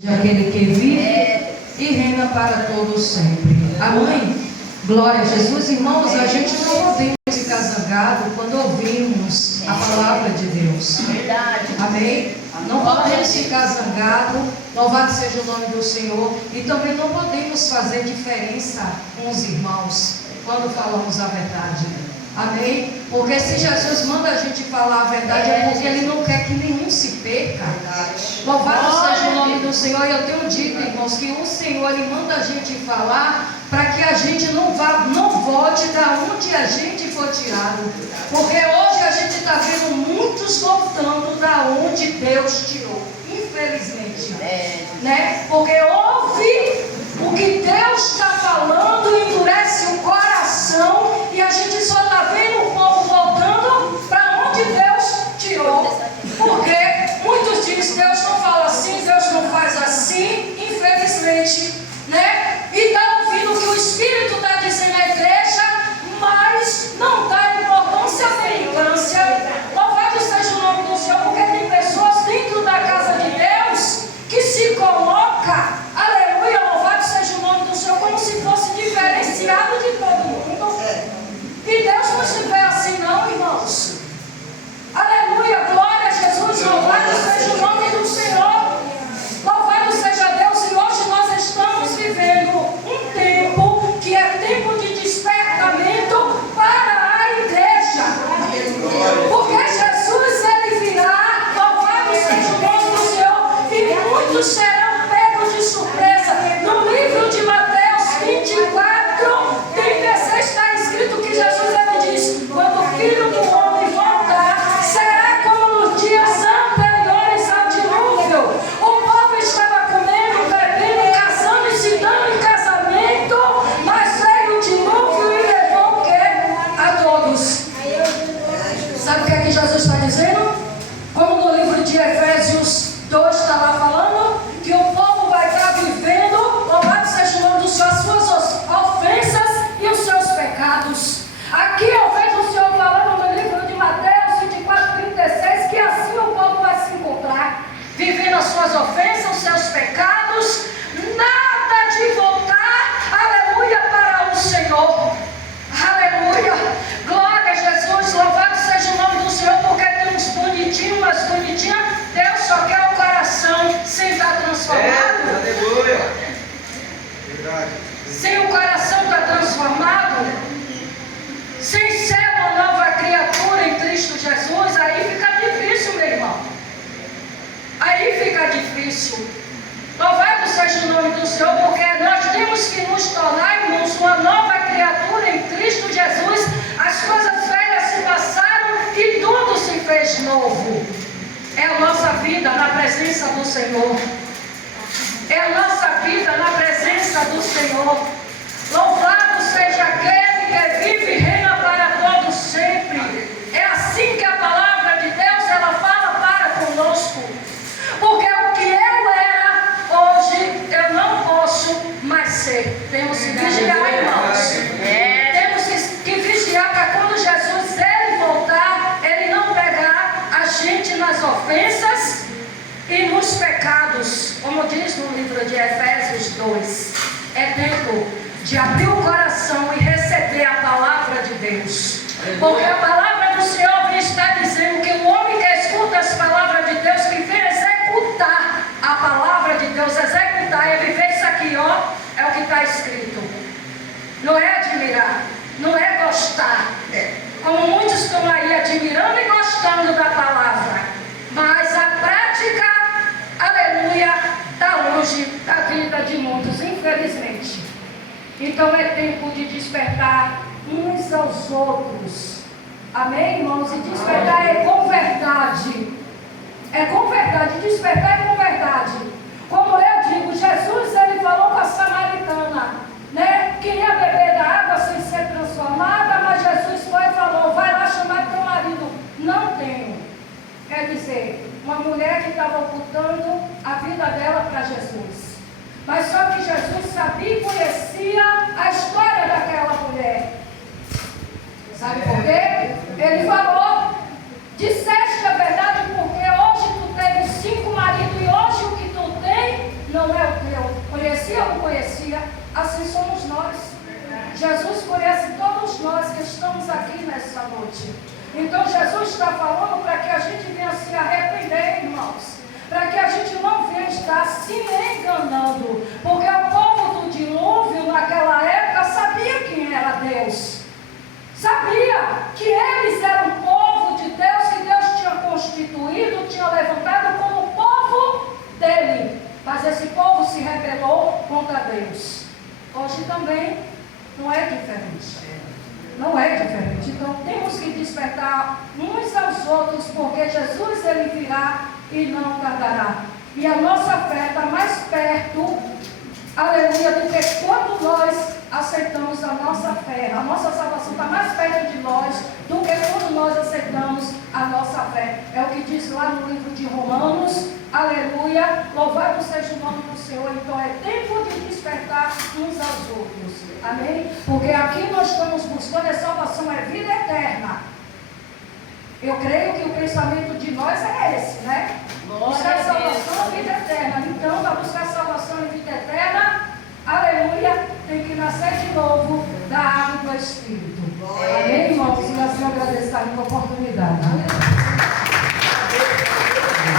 de aquele que vive e reina para todos sempre. Amém? Glória a Jesus. Irmãos, a gente não podemos ficar zangado quando ouvimos a palavra de Deus. Amém? Não podemos ficar zangado. Louvado seja o nome do Senhor. E também não podemos fazer diferença com os irmãos quando falamos a verdade. Amém? Porque se Jesus manda a gente falar a verdade, é porque Ele não quer que nenhum se perca. Louvado seja o nome do Senhor. E eu tenho dito, irmãos, que o Senhor Ele manda a gente falar para que a gente não volte da onde a gente foi tirado. Porque hoje a gente está vendo muitos voltando da onde Deus tirou. Infelizmente. Né? Porque ouve o que Deus está falando, endurece o coração, e a gente só está vendo o povo voltando para onde Deus tirou. Porque muitos dizem, Deus não fala assim, Deus não faz assim, infelizmente, né? E está ouvindo o que o Espírito está dizendo à igreja, mas não dá importância à militância. Louvado seja o nome do Senhor, porque tem pessoas dentro da casa de Deus que se coloca, aleluia, louvado seja o nome do Senhor, como se fosse diferenciado de todo mundo. E Deus não se vê assim não, irmãos. Aleluia, glória a Jesus, louvado seja o nome do Senhor. Louvado seja Deus. E hoje nós estamos vivendo um tempo que é tempo de despertamento para a igreja. Porque Jesus, Ele virá, louvado seja o nome do Senhor, e muitos serão pegos de surpresa. No livro de Mateus 24, 36 está escrito que Jesus Ele diz: quando o Filho do Homem voltar, será como nos dias anteriores ao dilúvio. O povo estava comendo, bebendo, casando e se dando em casamento, mas veio o dilúvio e levou o quê? A todos. Sabe o que é que Jesus está dizendo? Como no livro de Efésios 2 está lá falando, que o povo vai estar vivendo, louvado seja o nome do Senhor, as suas ofensas e os seus pecados. Aqui eu vejo o Senhor falando no livro de Mateus 24, 36, que assim o povo vai se encontrar, vivendo as suas ofensas, os seus pecados, nada de voltar, aleluia, para o Senhor. Aleluia, glória a Jesus, louvado seja o nome do Senhor, porque tem uns bonitinhos, umas bonitinhas, Deus só quer o coração sem estar transformado. Aleluia. Verdade. Sem o coração estar transformado, sem ser uma nova criatura em Cristo Jesus, aí fica difícil, meu irmão. Aí fica difícil. Louvado seja o nome do Senhor, porque nós temos que nos tornar, irmãos, uma nova criatura em Cristo Jesus. As coisas velhas se passaram e tudo se fez novo. É a nossa vida na presença do Senhor. É a nossa vida na presença do Senhor. Louvado seja aquele que vive e reina para todos sempre. É assim que a palavra de Deus ela fala para conosco. Porque o que eu era hoje, eu não posso mais ser. Temos que vigiar, irmãos. Temos que vigiar para quando Jesus ele voltar, ele não pegar a gente nas ofensas e nos pecados. Como diz no livro de Efésios 2, é tempo de abrir o coração e receber a palavra de Deus. Porque a palavra do Senhor está dizendo que o homem que escuta as palavras de Deus, que vem executar a palavra de Deus, executar, é viver isso aqui, ó, é o que está escrito. Não é admirar, não é gostar. Como muitos estão aí admirando e gostando da palavra, mas a prática, aleluia, está longe da vida de muitos, infelizmente. Então é tempo de despertar uns aos outros. Amém, irmãos? E despertar é com verdade. É com verdade. Despertar é com verdade. Como eu digo, Jesus ele falou com a samaritana, né? Queria beber da água sem ser transformada, mas Jesus foi e falou: vai lá chamar teu marido. Não tenho. Quer dizer, uma mulher que estava ocultando a vida dela para Jesus. Mas só que Jesus sabia e conhecia a história daquela mulher. Sabe por quê? Ele falou: disseste a verdade, porque hoje tu tens 5 maridos e hoje o que tu tens não é o teu. Conhecia ou não conhecia? Assim somos nós. Jesus conhece todos nós que estamos aqui nessa noite. Então Jesus está falando para que a gente venha se arrepender, irmãos. Para que a gente não venha estar se enganando. Porque o povo do dilúvio naquela época sabia quem era Deus. Sabia que eles eram o povo de Deus, que Deus tinha constituído, tinha levantado como povo dele. Mas esse povo se rebelou contra Deus. Hoje também não é diferente. Não é diferente. Então temos que despertar uns aos outros, porque Jesus ele virá e não tardará. E a nossa fé está mais perto, aleluia, do que quando nós aceitamos a nossa fé. A nossa salvação está mais perto de nós do que quando nós aceitamos a nossa fé. É o que diz lá no livro de Romanos, aleluia, louvado seja o nome do Senhor. Então é tempo de despertar uns aos outros, amém? Porque aqui nós estamos buscando a salvação, é vida eterna. Eu creio que o pensamento de nós é esse, né? Buscar salvação e vida eterna. Então, para buscar salvação e vida eterna, aleluia, tem que nascer de novo da água do Espírito. Amém, irmãos? E assim eu agradeço a oportunidade.